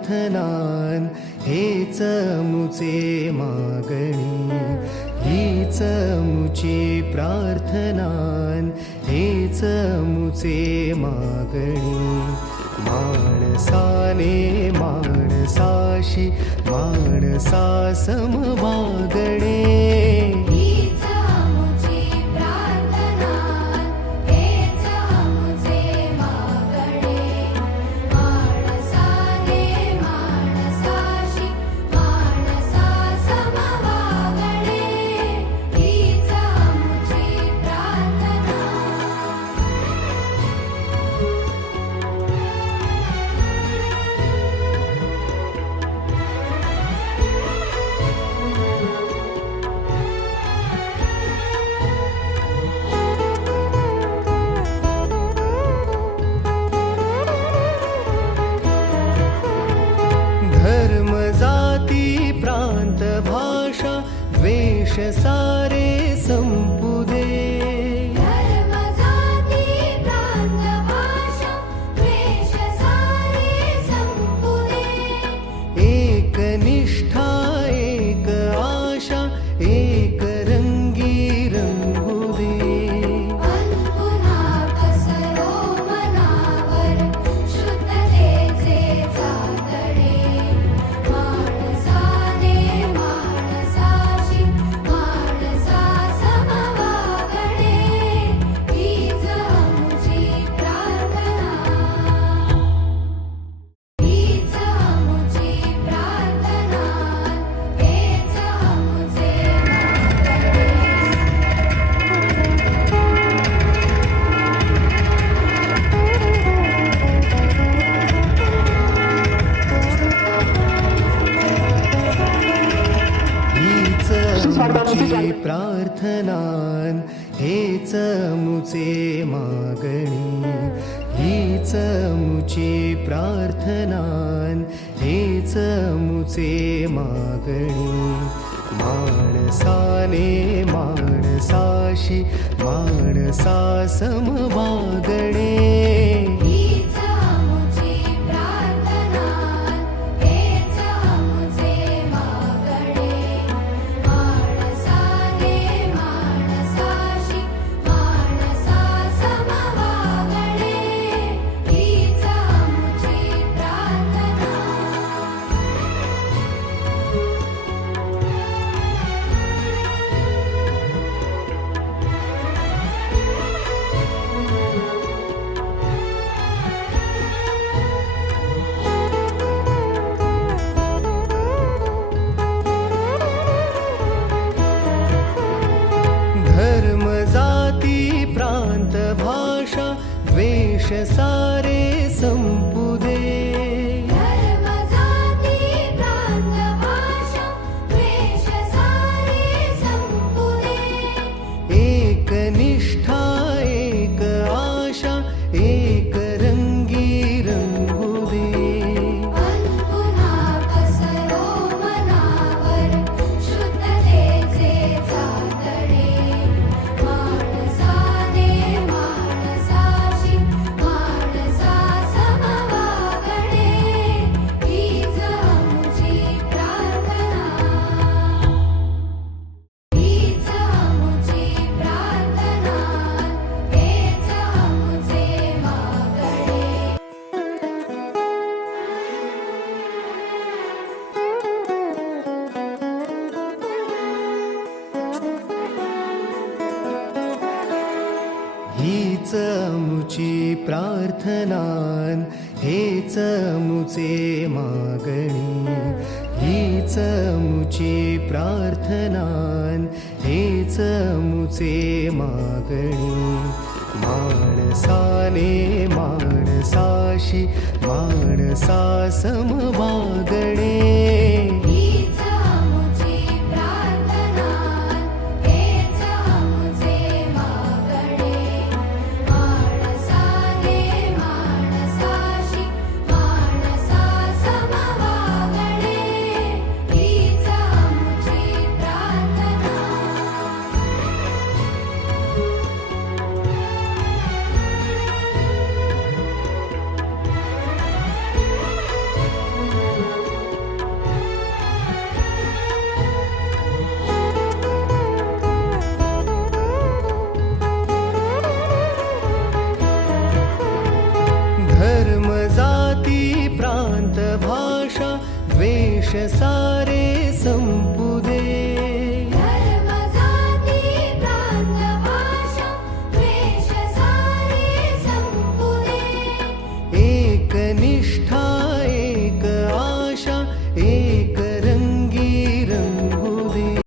प्रार्थनान हेच मुचे मागणी, हीच मुची प्रार्थनान हेच मुचे मागणी. माणसाने माणसाशी माणसा सम वागणे, हीच मुची प्रार्थना हेच मुचे मागणे. माणसाने माणसाशी माणसा सम वागणे, हीच मुची प्रार्थना. धर्म जाती प्रांत भाषा द्वेष सारे संपू दे. धर्म जाती प्रांत भाषा द्वेष सारे संपू दे. एक निष्ठा एक आशा एक रंगी रंगू दे. पुन्हा पसरो मनावर शुद्धतेचे चांदणे. माणसाने माणसाशी माणसा सम वागणे, हीच मुची प्रार्थना. हीच मुची प्रार्थना हेच मुचे मागणे. हीच मुची प्रार्थनान हेच मुचे मागणी, हीच मुची प्रार्थनान हेच मुचे मागणी. माणसाने माणसाशी माणसा सम वागणे, हीच मुची प्रार्थना हेच मुचे मागणे. माणसाने माणसाशी माणसा सम वागणे, हीच मुची प्रार्थना. धर्म जाती प्रांत भाषा द्वेष सारे संपू दे. धर्म जाती प्रांत भाषा द्वेष सारे संपू दे. एक निष्ठा एक आशा एक रंगी रंगू दे. पुन्हा पसरो मनावर शुद्धतेचे चांदणे. माणसाने माणसाशी माणसा सम वागणे, हीच मुची प्रार्थना. हीच मुची प्रार्थना हेच मुचे मागणे. हीच मुची प्रार्थनान हेच मुचे मागणी, हीच मुची प्रार्थनान हेच मुचे मागणी. माणसाने माणसाशी माणसा सम वागणे,